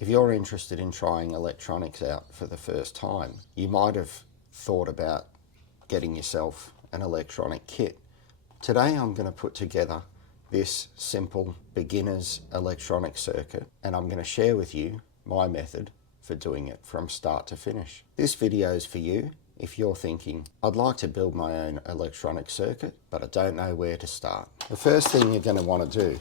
If you're interested in trying electronics out for the first time, you might have thought about getting yourself an electronic kit. Today I'm going to put together this simple beginner's electronic circuit, and I'm going to share with you my method for doing it from start to finish. This video is for you if you're thinking, I'd like to build my own electronic circuit, but I don't know where to start. The first thing you're going to want to do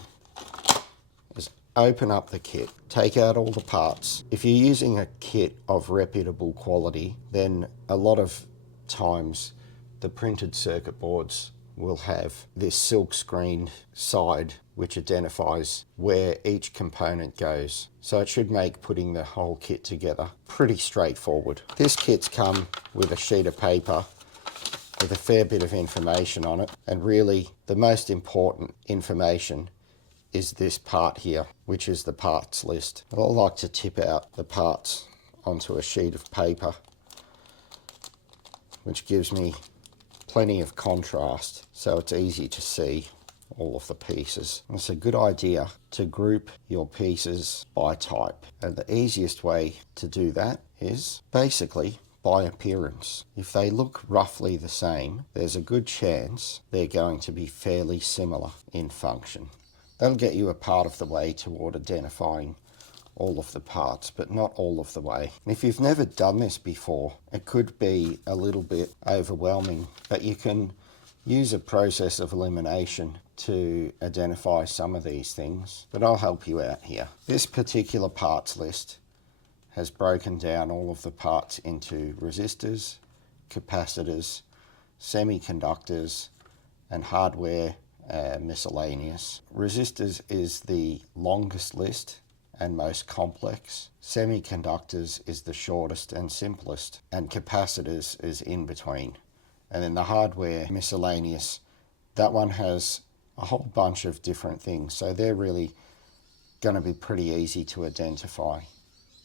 is open up the kit, take out all the parts. If you're using a kit of reputable quality, then a lot of times the printed circuit boards will have this silk screened side which identifies where each component goes. So it should make putting the whole kit together pretty straightforward. This kit's come with a sheet of paper with a fair bit of information on it, and really the most important information is this part here, which is the parts list. I like to tip out the parts onto a sheet of paper, which gives me plenty of contrast so it's easy to see all of the pieces. It's a good idea to group your pieces by type, and the easiest way to do that is basically by appearance. If they look roughly the same, there's a good chance they're going to be fairly similar in function. That'll get you a part of the way toward identifying all of the parts, but not all of the way. And if you've never done this before, it could be a little bit overwhelming, but you can use a process of elimination to identify some of these things, but I'll help you out here. This particular parts list has broken down all of the parts into resistors, capacitors, semiconductors, and hardware miscellaneous. Resistors is the longest list and most complex. Semiconductors is the shortest and simplest, and capacitors is in between. And then the hardware miscellaneous, that one has a whole bunch of different things, so they're really going to be pretty easy to identify.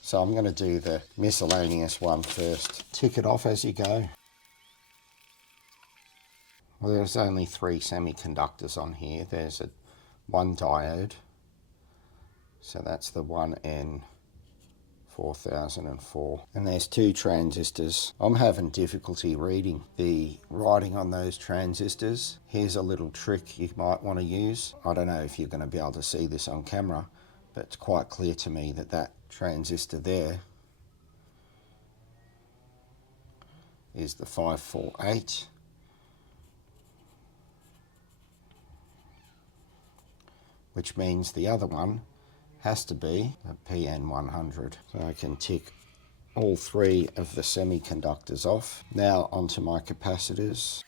So I'm going to do the miscellaneous one first. Tick it off as you go. Well, there's only 3 semiconductors on here. There's one diode, so that's the 1N4004. And there's 2 transistors. I'm having difficulty reading the writing on those transistors. Here's a little trick you might want to use. I don't know if you're going to be able to see this on camera, but it's quite clear to me that that transistor there is the 548. Which means the other one has to be a PN100. So I can tick all 3 of the semiconductors off. Now onto my capacitors.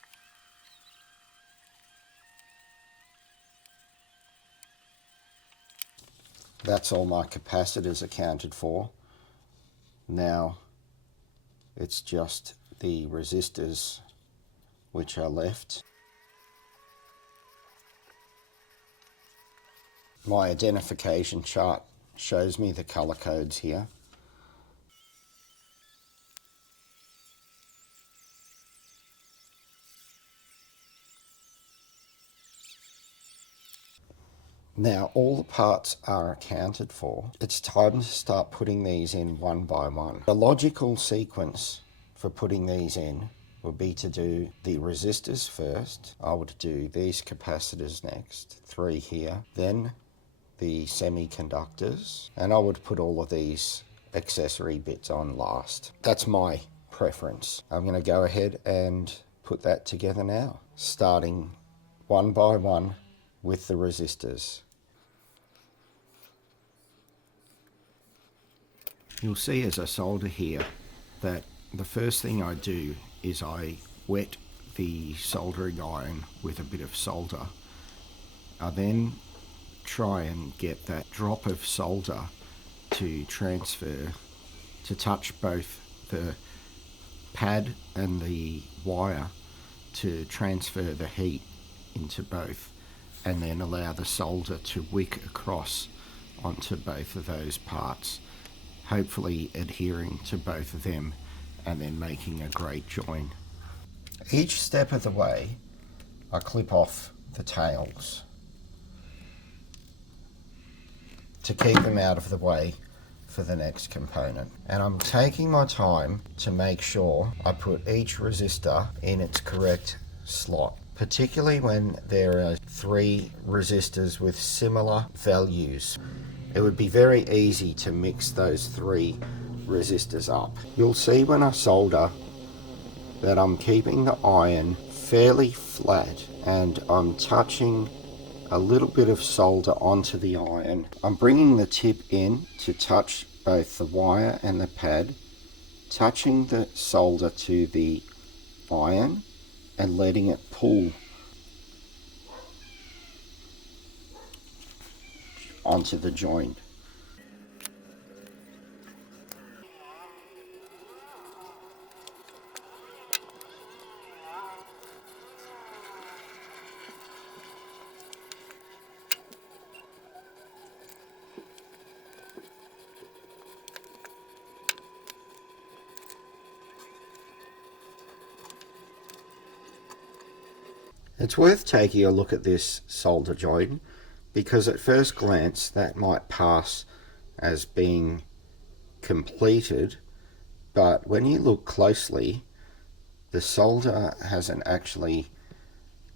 That's all my capacitors accounted for. Now it's just the resistors which are left. My identification chart shows me the color codes here. Now all the parts are accounted for. It's time to start putting these in one by one. The logical sequence for putting these in would be to do the resistors first. I would do these capacitors next, 3 here, then the semiconductors, and I would put all of these accessory bits on last. That's my preference. I'm going to go ahead and put that together now, starting one by one with the resistors. You'll see as I solder here that the first thing I do is I wet the soldering iron with a bit of solder. I then try and get that drop of solder to transfer, to touch both the pad and the wire, to transfer the heat into both, and then allow the solder to wick across onto both of those parts, hopefully adhering to both of them and then making a great join. Each step of the way I clip off the tails to keep them out of the way for the next component. And I'm taking my time to make sure I put each resistor in its correct slot, particularly when there are 3 resistors with similar values. It would be very easy to mix those 3 resistors up. You'll see when I solder that I'm keeping the iron fairly flat and I'm touching a little bit of solder onto the iron. I'm bringing the tip in to touch both the wire and the pad, touching the solder to the iron and letting it pull onto the joint. It's worth taking a look at this solder joint because at first glance that might pass as being completed, but when you look closely, the solder hasn't actually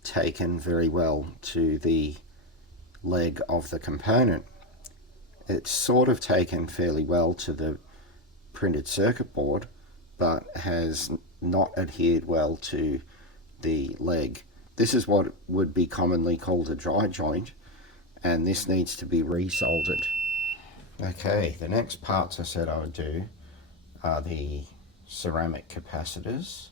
taken very well to the leg of the component. It's sort of taken fairly well to the printed circuit board, but has not adhered well to the leg. This is what would be commonly called a dry joint, and this needs to be resoldered. Okay, the next parts I said I would do are the ceramic capacitors.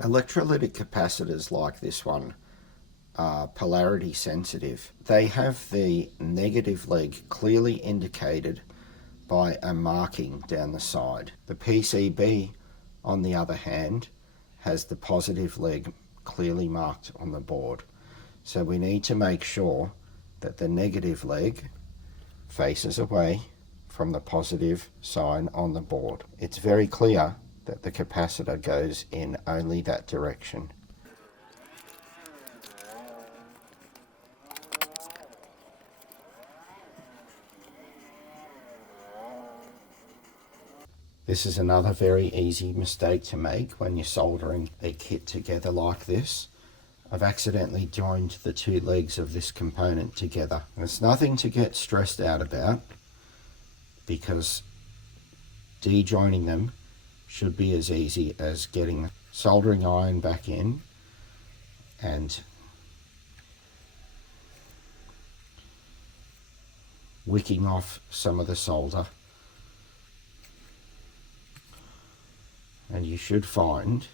Electrolytic capacitors like this one are polarity sensitive. They have the negative leg clearly indicated by a marking down the side. The PCB, on the other hand, has the positive leg clearly marked on the board. So we need to make sure that the negative leg faces away from the positive sign on the board. It's very clear that the capacitor goes in only that direction. This is another very easy mistake to make when you're soldering a kit together like this. I've accidentally joined the 2 legs of this component together. And it's nothing to get stressed out about because de-joining them should be as easy as getting the soldering iron back in and wicking off some of the solder, and you should find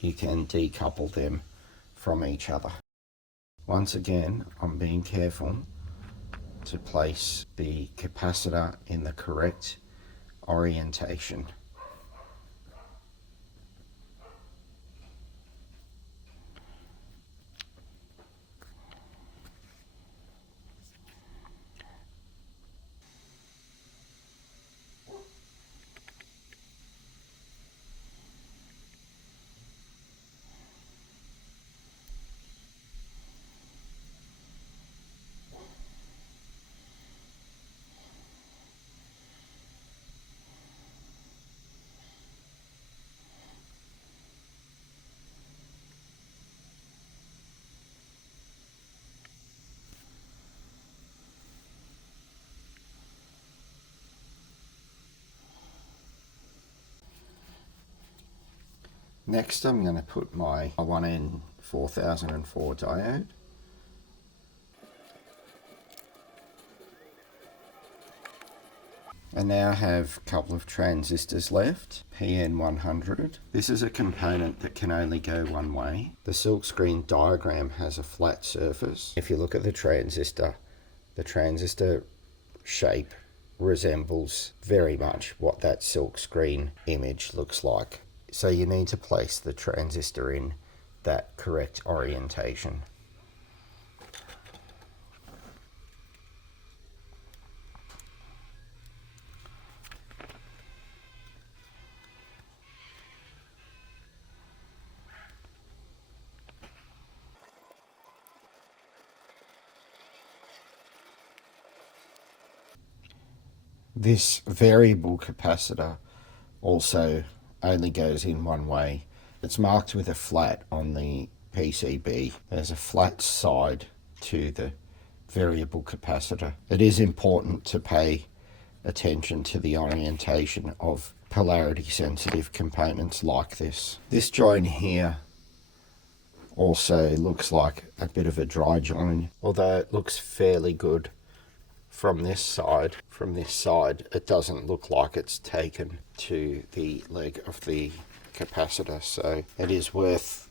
you can decouple them from each other. Once again, I'm being careful to place the capacitor in the correct orientation. Next, I'm going to put my 1N4004 diode. I now have a couple of transistors left, PN100. This is a component that can only go one way. The silkscreen diagram has a flat surface. If you look at the transistor shape resembles very much what that silk screen image looks like. So you need to place the transistor in that correct orientation. This variable capacitor also only goes in one way. It's marked with a flat on the PCB. There's a flat side to the variable capacitor. It is important to pay attention to the orientation of polarity sensitive components like this. This join here also looks like a bit of a dry join, although it looks fairly good from this side. From this side, it doesn't look like it's taken to the leg of the capacitor, so it is worth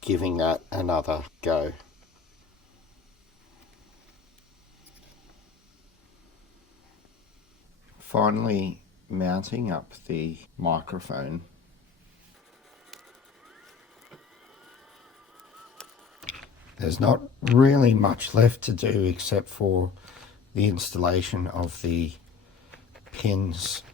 giving that another go. Finally, mounting up the microphone. There's not really much left to do except for the installation of the pins.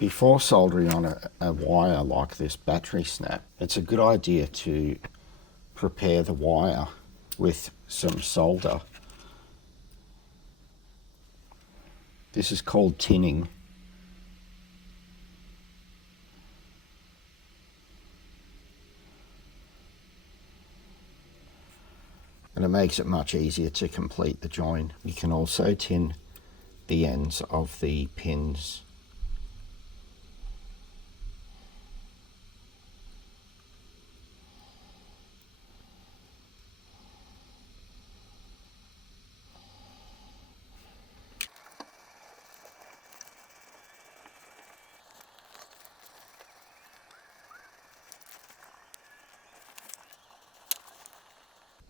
Before soldering on a wire like this battery snap, it's a good idea to prepare the wire with some solder. This is called tinning. And it makes it much easier to complete the join. You can also tin the ends of the pins.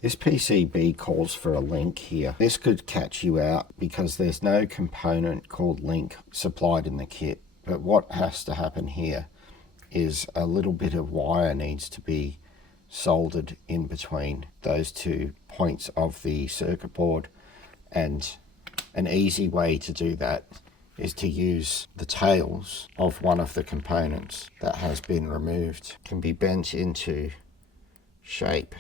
This PCB calls for a link here. This could catch you out because there's no component called link supplied in the kit. But what has to happen here is a little bit of wire needs to be soldered in between those 2 points of the circuit board. And an easy way to do that is to use the tails of one of the components that has been removed. It can be bent into shape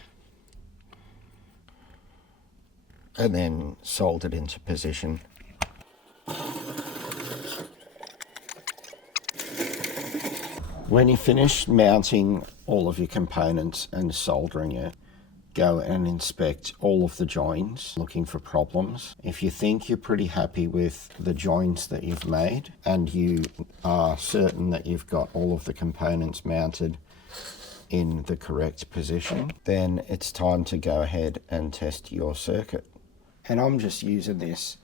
and then soldered into position. When you finish mounting all of your components and soldering it, go and inspect all of the joins, looking for problems. If you think you're pretty happy with the joins that you've made and you are certain that you've got all of the components mounted in the correct position, then it's time to go ahead and test your circuit. And I'm just using this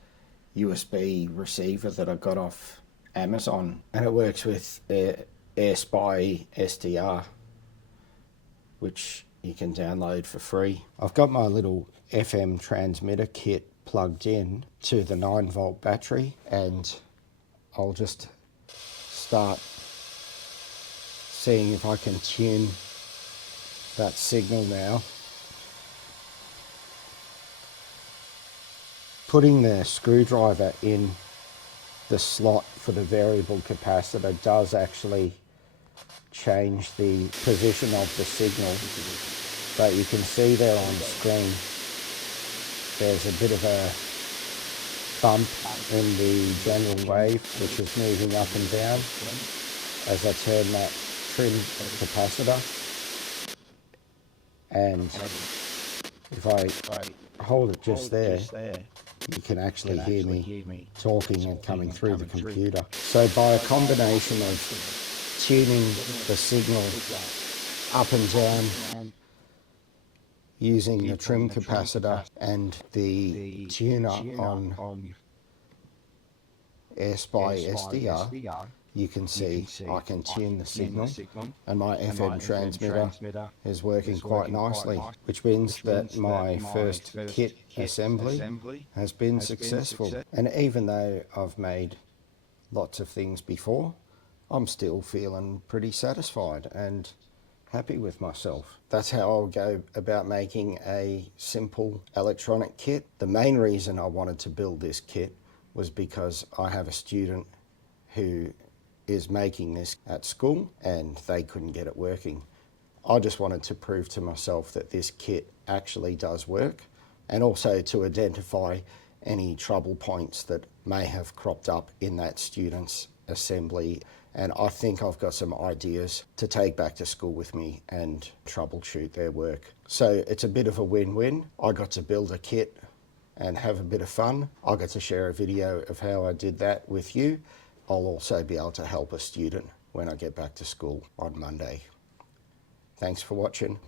USB receiver that I got off Amazon, and it works with USB SDR, which you can download for free. I've got my little FM transmitter kit plugged in to the 9-volt battery, and I'll just start seeing if I can tune that signal now. Putting the screwdriver in the slot for the variable capacitor does actually change the position of the signal, but you can see there on screen there's a bit of a bump in the general wave, which is moving up and down as I turn that trim capacitor. And if I hold it just there, you can actually hear me talking and coming through the computer. So by a combination of tuning the signal up and down using the trim capacitor and the tuner on USB SDR, you can see I can tune the signal, and my FM transmitter is working quite nicely, which means that my first kit assembly has been successful. And even though I've made lots of things before, I'm still feeling pretty satisfied and happy with myself. That's how I'll go about making a simple electronic kit. The main reason I wanted to build this kit was because I have a student who is making this at school and they couldn't get it working. I just wanted to prove to myself that this kit actually does work, and also to identify any trouble points that may have cropped up in that student's assembly. And I think I've got some ideas to take back to school with me and troubleshoot their work. So it's a bit of a win-win. I got to build a kit and have a bit of fun. I got to share a video of how I did that with you. I'll also be able to help a student when I get back to school on Monday. Thanks for watching.